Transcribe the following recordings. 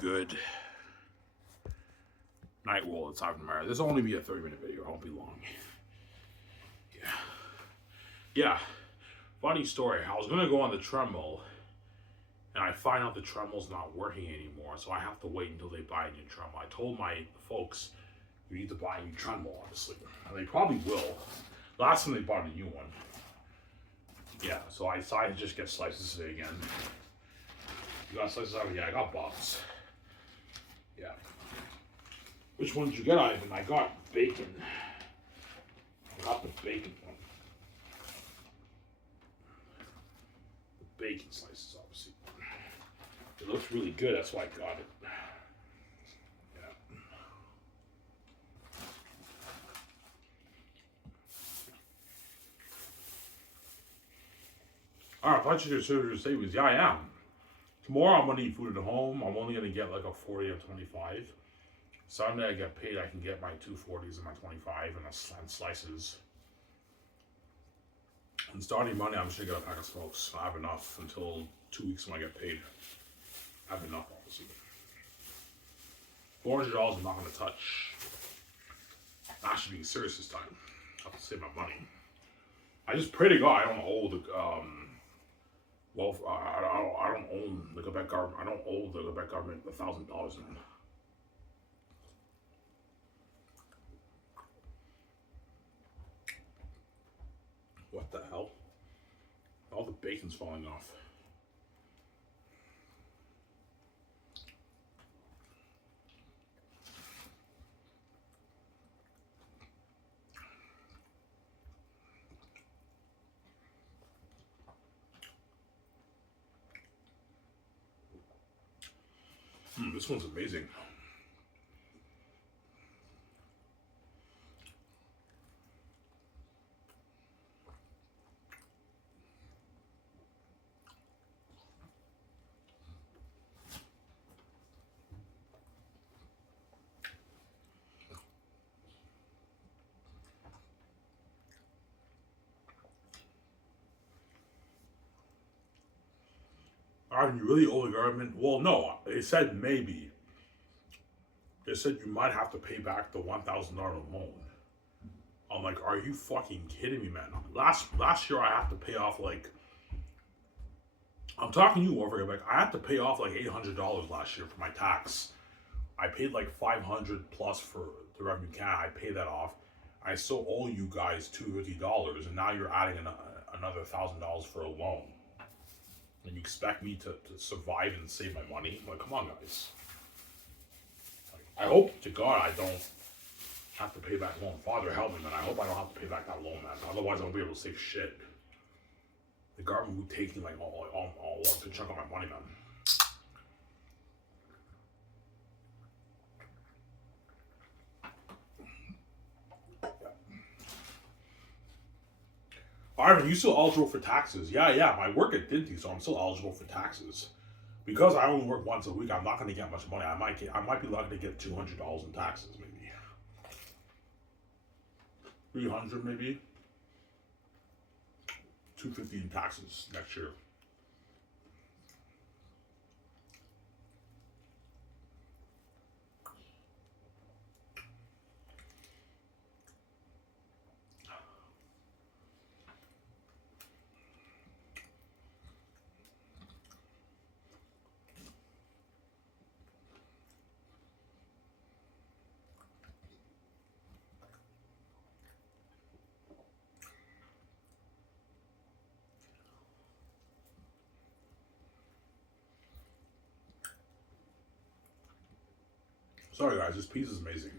Good night, world. It's Ivan Mara. This will only be a 30-minute video. It won't be long. Yeah. Yeah. Funny story. I was going to go on the Tremble, and I find out the Tremble's not working anymore, so I have to wait until they buy a new Tremble. I told my folks, you need to buy a new Tremble, obviously. And they probably will. Last time they bought a new one. Yeah, so I decided to just get slices today again. You got slices out? Yeah, I got buffs. Yeah. Which one did you get, Ivan? I got bacon. I got the bacon one. The bacon slices, obviously. It looks really good, that's why I got it. Yeah. Alright, I thought you should say was, yeah, I am. Tomorrow I'm gonna eat food at home. I'm only gonna get like a 40 or 25. Sunday I get paid, I can get my 240s and my 25 and slices. And starting Monday, I'm just gonna get a pack of smokes. I have enough until 2 weeks when I get paid. I have enough, obviously. $400 I'm not gonna touch. I'm actually being serious this time. I have to save my money. I just pray to God I don't owe the well, I don't own the Quebec government. I don't owe the Quebec government $1,000 now. What the hell? All the bacon's falling off. This one's amazing. Are you really owe the government? Well, no. They said maybe. They said you might have to pay back the $1,000 loan. I'm like, are you fucking kidding me, man? Last year I have to pay off like, I'm talking to you over here, like I had to pay off like $800 last year for my tax. I paid like 500 plus for the Revenue Canada. I paid that off. I still owe you guys $250, and now you're adding another $1,000 for a loan. And you expect me to survive and save my money? Like, come on, guys. Like, I hope to God I don't have to pay back loan. Father, help me, man. I hope I don't have to pay back that loan, man. Otherwise, I won't be able to save shit. The government would take me like all a good chunk of my money, man. Ivan, you still eligible for taxes? Yeah. My work at Dinty, so I'm still eligible for taxes. Because I only work once a week, I'm not going to get much money. I might be lucky to get $200 in taxes, maybe 300, maybe 250 in taxes next year. Sorry, guys, this pizza is amazing.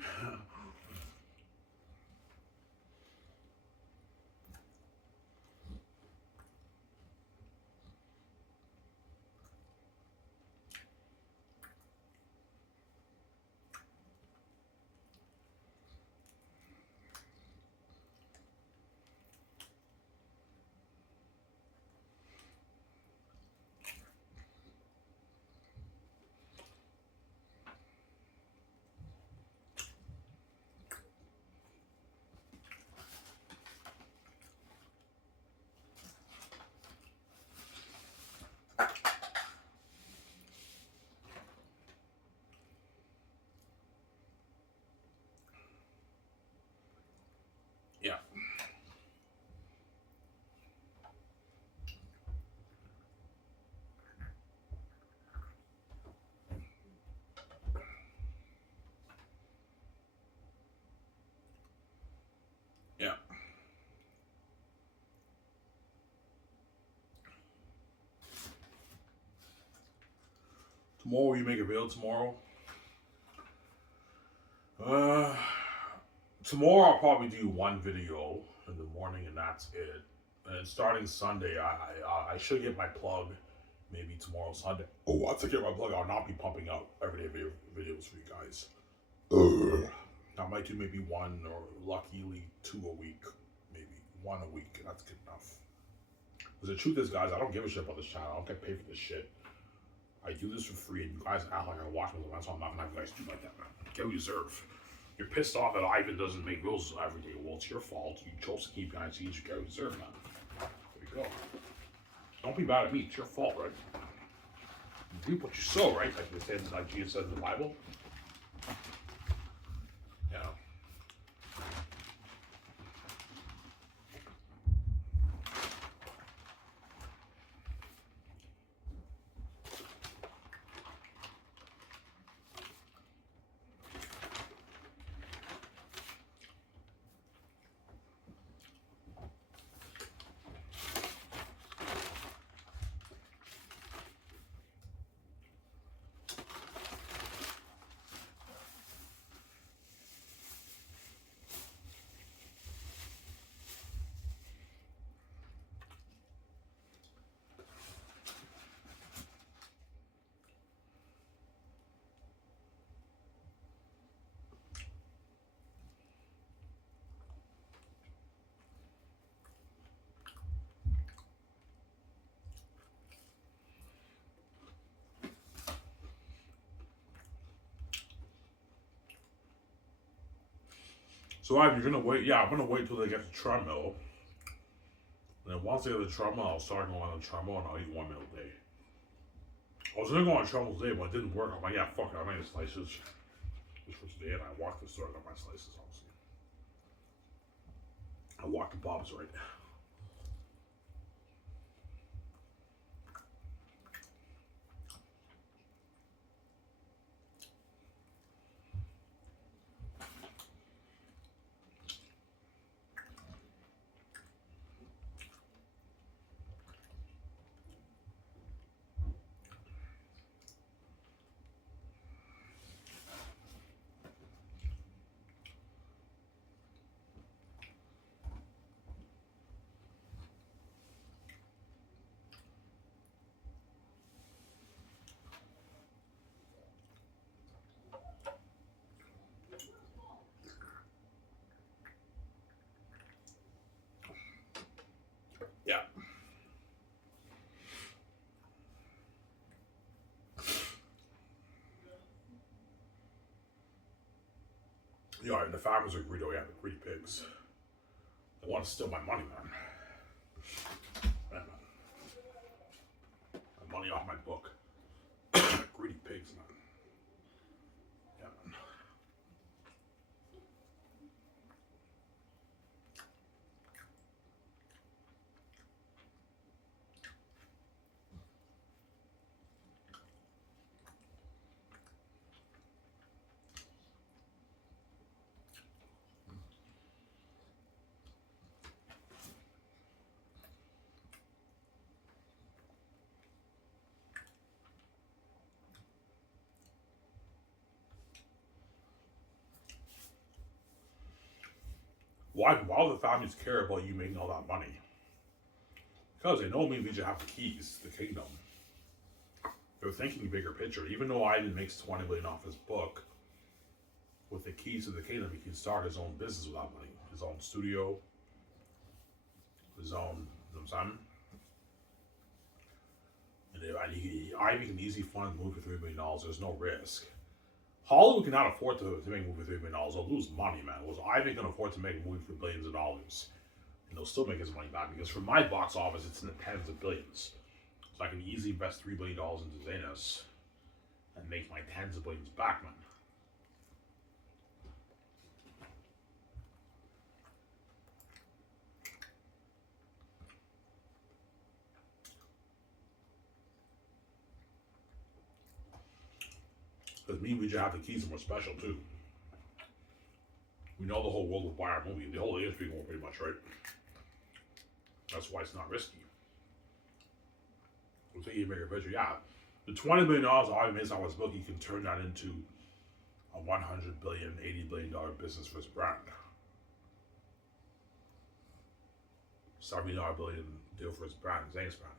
Tomorrow you make a video tomorrow. Uh, Tomorrow I'll probably do one video in the morning and that's it. And starting Sunday, I should get my plug. Maybe tomorrow Sunday. Oh, once I get my plug, I'll not be pumping out everyday videos for you guys. I might do maybe one or luckily 2 a week. Maybe 1 a week. That's good enough. Because the truth is, guys, I don't give a shit about this channel. I don't get paid for this shit. I do this for free, and you guys act like I watch me. So I'm not gonna have you guys do like that, man. Get what you deserve. You're pissed off that Ivan doesn't make rules every day. Well, it's your fault. You chose to keep guys. You get what you deserve, man. There you go. Don't be mad at me. It's your fault, right? You reap what you sow, right? Like they said, like Jesus said in the Bible. Yeah. So if you're gonna wait, yeah, I'm gonna wait till they get the treadmill. And then once they get the treadmill, I'll start going on the treadmill and I'll eat 1 meal a day. I was gonna go on treadmill today, but it didn't work. I'm like, yeah, fuck it, I made slices just for today, and I walked the store and got my slices, obviously. I walked the Bob's right now. Yeah. Yeah, and the farmers are greedy. Yeah, the greedy pigs. They want to steal my money, man. Man, my money off my book. Greedy pigs, man. Yeah, man. Why do the families care about you making all that money? Because they know me means you have the keys to the kingdom. They're thinking bigger picture. Even though Ivan makes 20 million off his book, with the keys to the kingdom, he can start his own business without money. His own studio, his own, you know what I'm saying? And Ivy can easily fund a movie for $3 million. There's no risk. Hollywood cannot afford to make a movie for $3 million. They'll lose money, man. Was Ivy can afford to make a movie for billions of dollars? And they'll still make his money back because for my box office, it's in the tens of billions. So I can easily invest $3 billion into Xenos and make my tens of billions back, man. Because me and we have the keys and we're special too. We know the whole world will buy our movie. The whole industry will pretty much, right? That's why it's not risky. We'll take you a bigger picture. Yeah, The $20 million Harvey makes on his book, he can turn that into a 100 billion, $80 billion business for his brand. $70 billion deal for his brand, Zane's brand.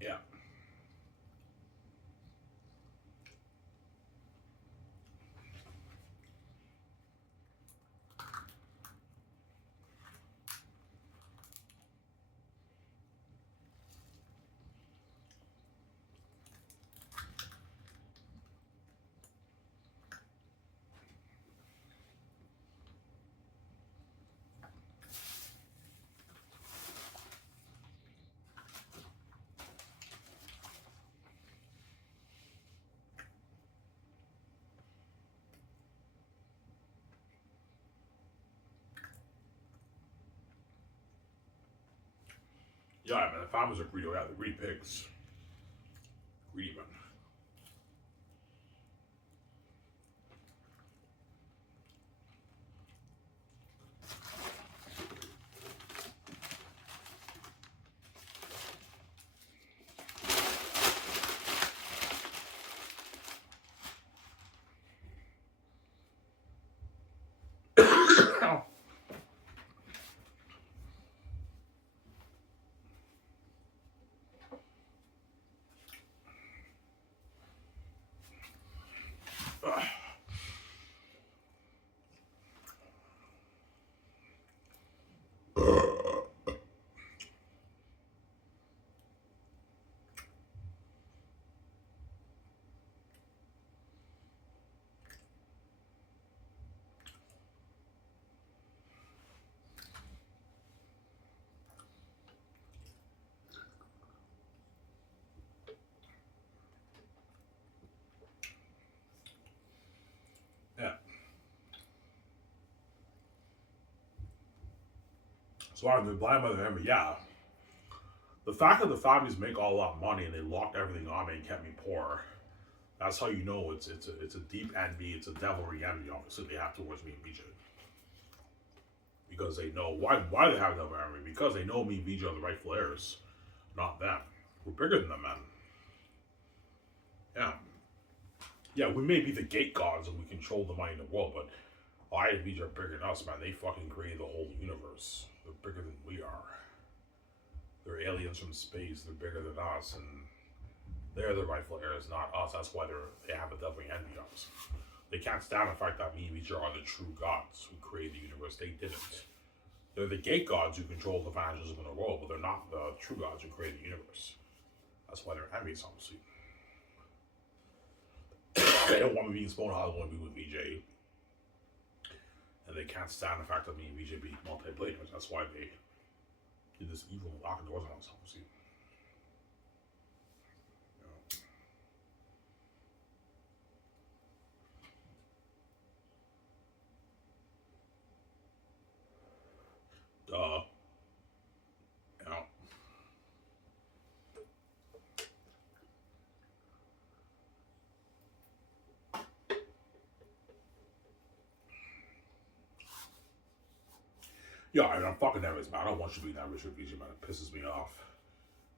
Yeah. Yeah, man, the farmers are greedy. Yeah, the greedy pigs. Greedy man. Yeah. So I'm blind by the enemy. Yeah. The fact that the families make all that money and they locked everything on me and kept me poor, that's how you know it's a deep envy, it's a devilry envy, obviously, they have towards me and BJ. Because they know why they have devil envy? Because they know me and BJ are the rightful heirs, not them. We're bigger than them, man. Yeah. Yeah, we may be the gate gods and we control the money in the world, but I and BJ are bigger than us, man. They fucking created the whole universe. They're bigger than we are. They're aliens from space. They're bigger than us, and they're the rightful heirs, not us. That's why they have a devil envy of us. They can't stand the fact that me and BJ are the true gods who created the universe. They didn't. They're the gate gods who control the financialism in the world, but they're not the true gods who created the universe. That's why they're envious, obviously. They don't want me being small. How they want to be with BJ. And they can't stand the fact that me and BJ be multi-billionaires. That's why they did this evil locking doors on us, obviously. Duh. You know. Yeah, I mean, I'm fucking nervous, man. I don't want you being that rich with VJ, man. It pisses me off.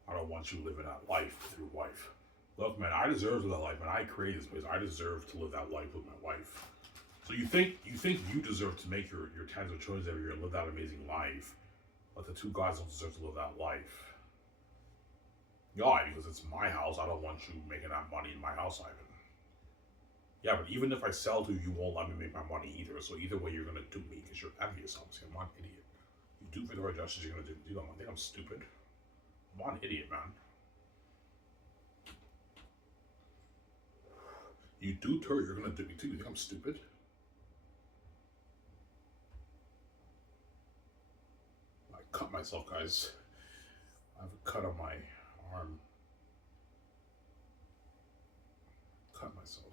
I don't want you living that life with your wife. Look, man, I deserve to live that life, man. I created this place. I deserve to live that life with my wife. So you deserve to make your tens of choices every year and live that amazing life, but the two guys don't deserve to live that life. Yeah, because it's my house. I don't want you making that money in my house, Ivan. Yeah, but even if I sell to you, you won't let me make my money either. So either way, you're gonna do me because you're envious. Obviously, I'm not an idiot. You do for the right justice, you're gonna do. You don't think I'm stupid? I'm not an idiot, man. You do to her, you're gonna do me too. You think I'm stupid? I cut myself, guys. I have a cut on my arm. Cut myself.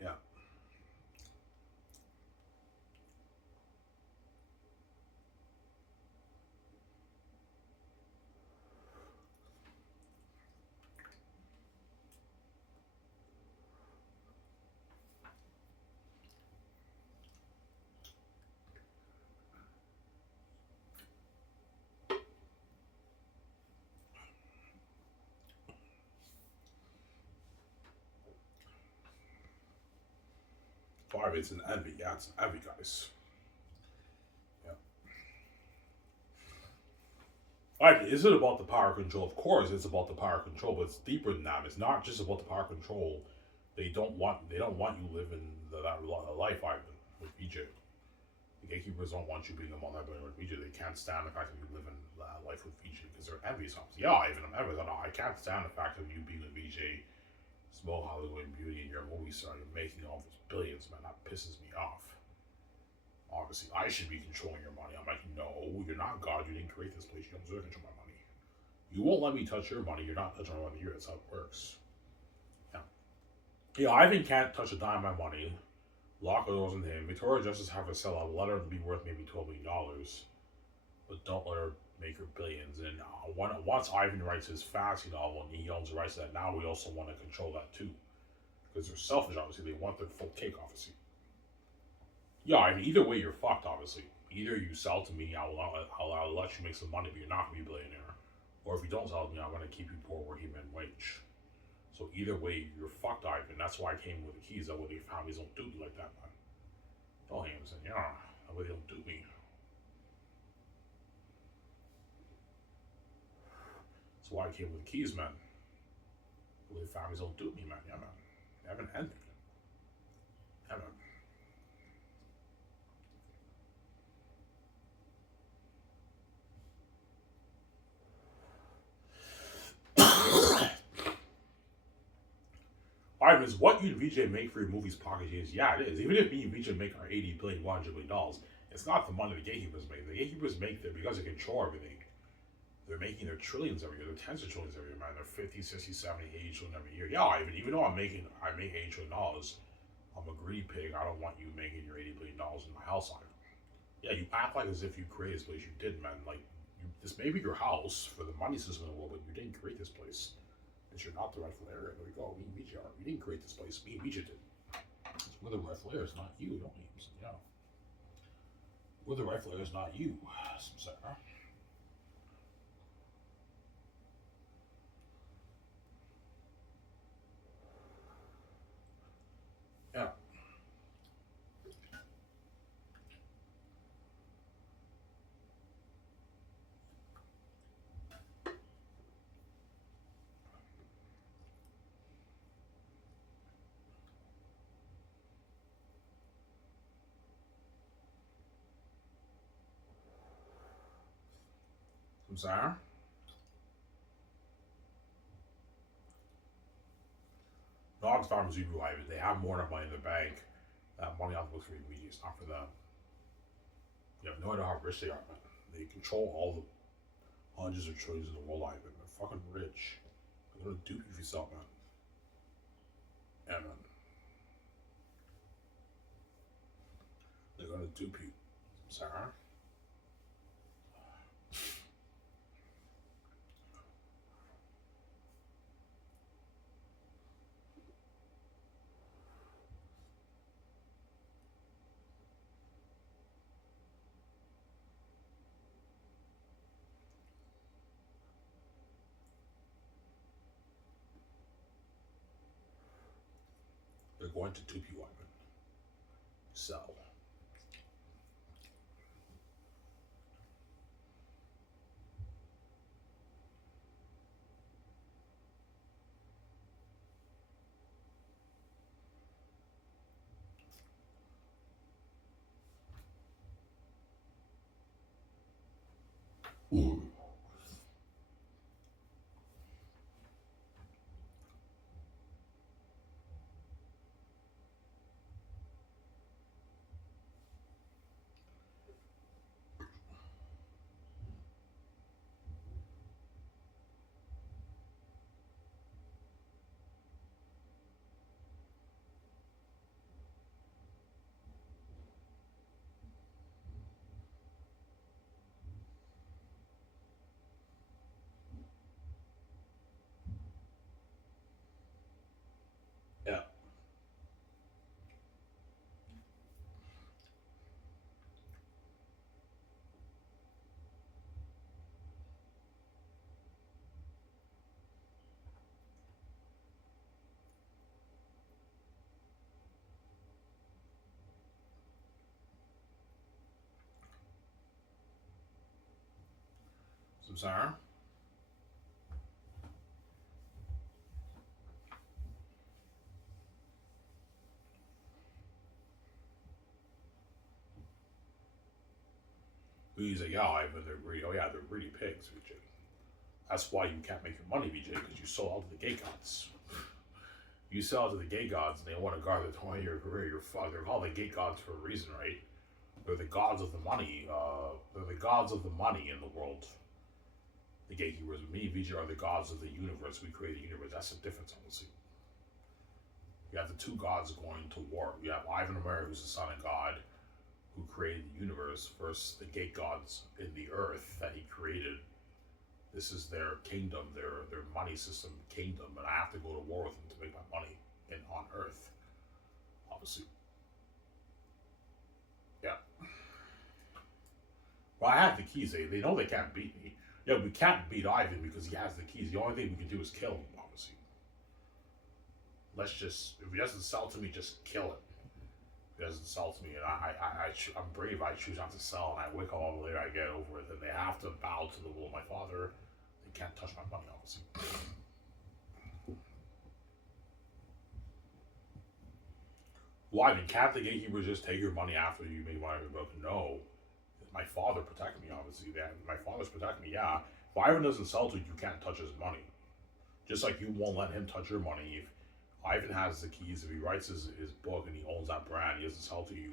Yeah. Five, it's an envy. Yeah, it's an envy, guys. Yeah. Like, is it about the power control? Of course, it's about the power control, but it's deeper than that. It's not just about the power control. They don't want you living that life, Ivan, with VJ. The gatekeepers don't want you being a multi-billionaire with VJ. They can't stand the fact that you live in that life with VJ because they're envious of you. Yeah, Ivan, I'm envious. I can't stand the fact of you being with VJ, small Hollywood beauty, and you're a movie star. You're making all these billions, man. That pisses me off. Obviously, I should be controlling your money. I'm like, no, you're not God. You didn't create this place. You don't deserve to control my money. You won't let me touch your money. You're not touching my money. That's how it works. Yeah. Yeah, Ivan can't touch a dime of my money. Lock the doors on him. Victoria Justice have to sell out. Let her be worth maybe $12 million, but don't let her make her billions. And once Ivan writes his fantasy novel and he owns the rights to that, now we also want to control that too. Because they're selfish, obviously. They want their full cake, obviously. Yeah, I mean, either way, you're fucked, obviously. Either you sell to me, I'll let you make some money, but you're not going to be a billionaire. Or if you don't sell to me, I'm going to keep you poor where human wage. So either way, you're fucked, Ivan. That's why I came with the keys. That way the families don't do me like that, man. Don't hang saying, yeah, that way they don't do me. That's why I came with the keys, man. The way the families don't do me, man. Yeah, man. I have an envy. Yeah, man. Ivan, is what you and VJ make for your movies pocket change? Yeah, it is. Even if me and VJ make our 80 billion, $100 billion, it's not the money the gatekeepers make. The gatekeepers make it because they control everything. They're making their trillions every year. They're tens of trillions every year, man. They're 50, 60, 70, 80 trillion every year. Yeah, even though I make $80 trillion, I'm a greedy pig. I don't want you making your $80 billion in my house, Ivan. Yeah, you act like as if you created this place. You did, man. Like, this may be your house for the money system in the world, but you didn't create this place. But you're not the rightful heir. There we go. Me and BJ are. You didn't create this place. Me and BJ did. We're the rightful heirs, not you. Don't you? So, yeah. We're the rightful heirs, not you. Sarah. Yeah. I'm sorry. Dogs farmers you do Ivan. They have more than money in the bank. That money on the books for you. It's not for them. You have no idea how rich they are, man. They control all the hundreds of trillions in the world, Ivan. They're fucking rich. They're gonna dupe you if you sell, man. Yeah, man. They're gonna dupe you. I'm. 'Sorry. 'Huh? going to Tupi Wyman. So. Yeah. Samsara. He's like, yeah, Ivan, they're greedy. Oh yeah, they're greedy pigs, VJ. That's why you can't make your money, VJ, because you sold out to the gay gods. You sell out to the gay gods, and they want to guard the 20-year career. You're fucked. They're called the gay gods for a reason, right? They're the gods of the money. They're the gods of the money in the world. The gatekeepers. Me, VJ, are the gods of the universe. We create the universe. That's the difference, honestly. You have the two gods going to war. You have Ivan Ameri, who's the son of God, who created the universe, versus the gate gods in the earth that he created. This is their kingdom, their money system kingdom, and I have to go to war with them to make my money on Earth. Obviously. Yeah. Well, I have the keys. They know they can't beat me. Yeah, we can't beat Ivan because he has the keys. The only thing we can do is kill him, obviously. Let's just, if he doesn't sell to me, just kill him. If he doesn't sell to me, and I'm brave, I choose not to sell, and I wake up all later, I get over it, and they have to bow to the will of my father. They can't touch my money, obviously. Why? I mean, can't the gatekeepers just take your money after you made money broken? No. My father protected me, obviously. My father's protecting me, yeah. If Ivan doesn't sell to you, you can't touch his money. Just like you won't let him touch your money. If Ivan has the keys, if he writes his book and he owns that brand, he doesn't sell to you,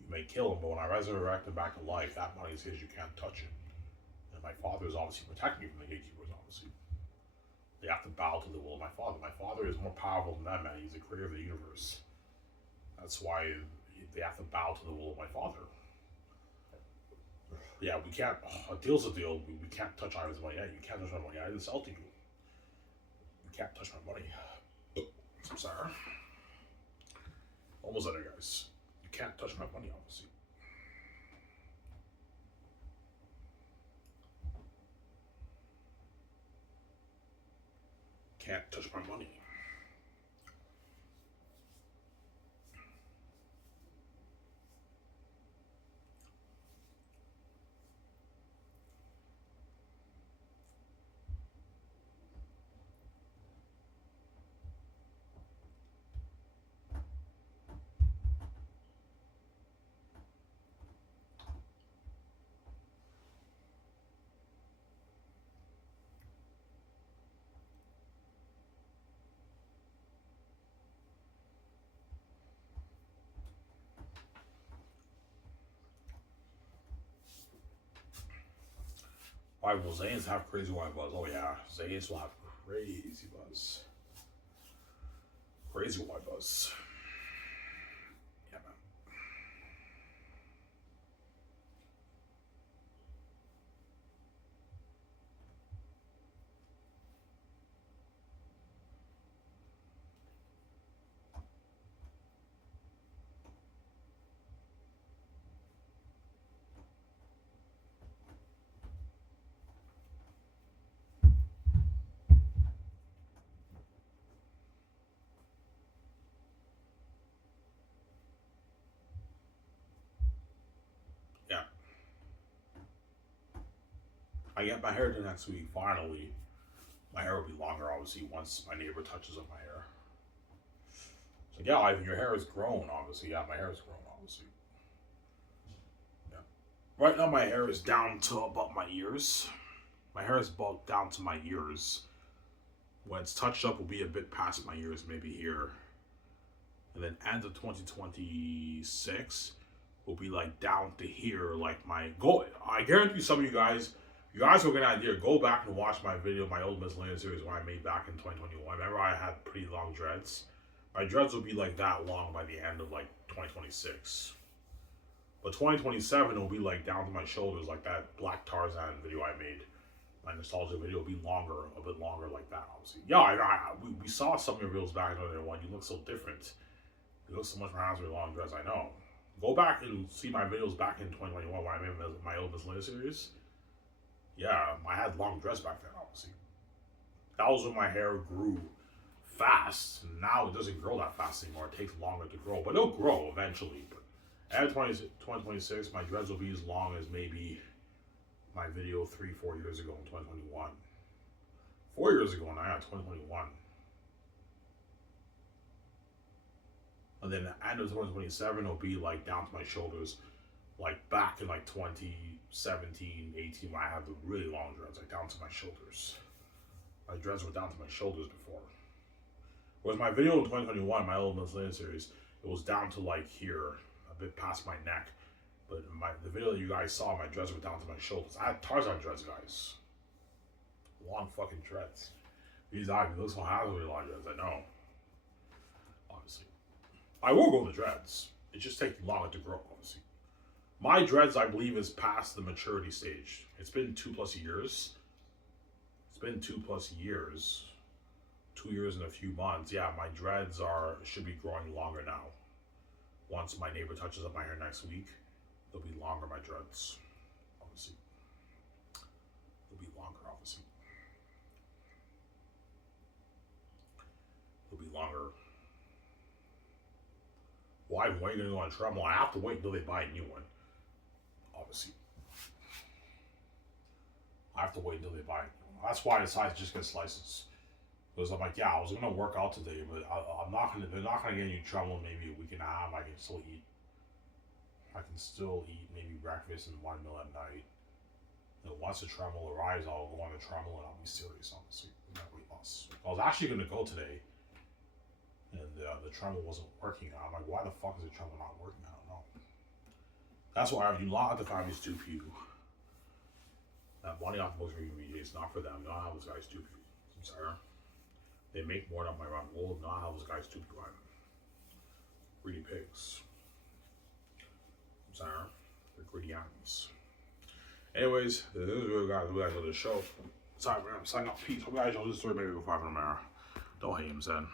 you may kill him, but when I resurrect him back to life, that money is his, you can't touch it. And my father is obviously protecting me from the gatekeepers, obviously. They have to bow to the will of my father. My father is more powerful than them, man. He's the creator of the universe. That's why they have to bow to the will of my father. Yeah, we can't. A deal's a deal. We can't touch Ivan's money. Yeah, you can't touch my money. I didn't sell to you. You can't touch my money. I'm sorry. Almost there, guys. You can't touch my money, obviously. Can't touch my money. Why will Zanes have crazy white buzz? Oh yeah, Zanes will have crazy buzz. Crazy white buzz. Yeah, man. I get my hair done next week, finally. My hair will be longer, obviously, once my neighbor touches up my hair. So, yeah, Ivan, your hair has grown, obviously. Yeah, my hair has grown, obviously. Yeah. Right now, my hair is down to about my ears. My hair is about down to my ears. When it's touched up, will be a bit past my ears, maybe here. And then end of 2026 will be like down to here, like my goal. I guarantee some of you guys will get an idea. Go back and watch my video, my old miscellaneous series when I made back in 2021. Remember, I had pretty long dreads. My dreads will be like that long by the end of like 2026. But 2027 will be like down to my shoulders, like that Black Tarzan video I made. My nostalgia video will be longer, a bit longer like that, obviously. Yeah, we saw some of your videos back in 2021. You look so different. You look so much more handsome with long dreads, I know. Go back and see my videos back in 2021 when I made my old miscellaneous series. Yeah, I had long dreads back then, obviously. That was when my hair grew fast. Now it doesn't grow that fast anymore. It takes longer to grow, but it'll grow eventually. But at 2026, my dreads will be as long as maybe my video 3-4 years ago in 2021. 4 years ago now, 2021. And then the end of 2027 will be like down to my shoulders, like back in like 2017, 18 when I had the really long dreads, like down to my shoulders. My dreads were down to my shoulders before. Whereas my video in 2021, my old miscellaneous series, it was down to like here, a bit past my neck. But the video that you guys saw, my dreads were down to my shoulders. I had Tarzan dreads, guys. Long fucking dreads. These eyes, it looks so handsome with long dreads, I know. Obviously. I will grow the dreads. It just takes longer to grow, obviously. My dreads, I believe, is past the maturity stage. It's been 2+ years. It's been 2+ years. 2 years and a few months. Yeah, my dreads should be growing longer now. Once my neighbor touches up my hair next week, they'll be longer, my dreads. Obviously. They'll be longer, obviously. They'll be longer. Why? When are you going to go on Tremel? I have to wait until they buy a new one. Obviously. I have to wait until they buy a new one. That's why I decided to just get slices. Because I'm like, yeah, I was going to work out today, but they're not going to get a new Tremel in maybe a week and a half. I can still eat maybe breakfast and 1 meal at night. And once the Tremel arrives, I'll go on the Tremel and I'll be serious, honestly, with my weight loss. I was actually going to go today, and the Tremel wasn't working. I'm like, why the fuck is the Tremel not working? I don't know. That's why I do not have the family stoop you. That money off the books for UVA is not for them. Not how those guys stoop you. I'm sorry. They make more than my run gold. Not how those guys stoop you. Greedy pigs. I'm sorry. They're greedy animals. Anyways, this is really guys. We guys on the show. Sorry, man. I'm signing off. Peace. Hope you guys enjoyed this story. Maybe go 5 in a mirror. Don't hate him, son.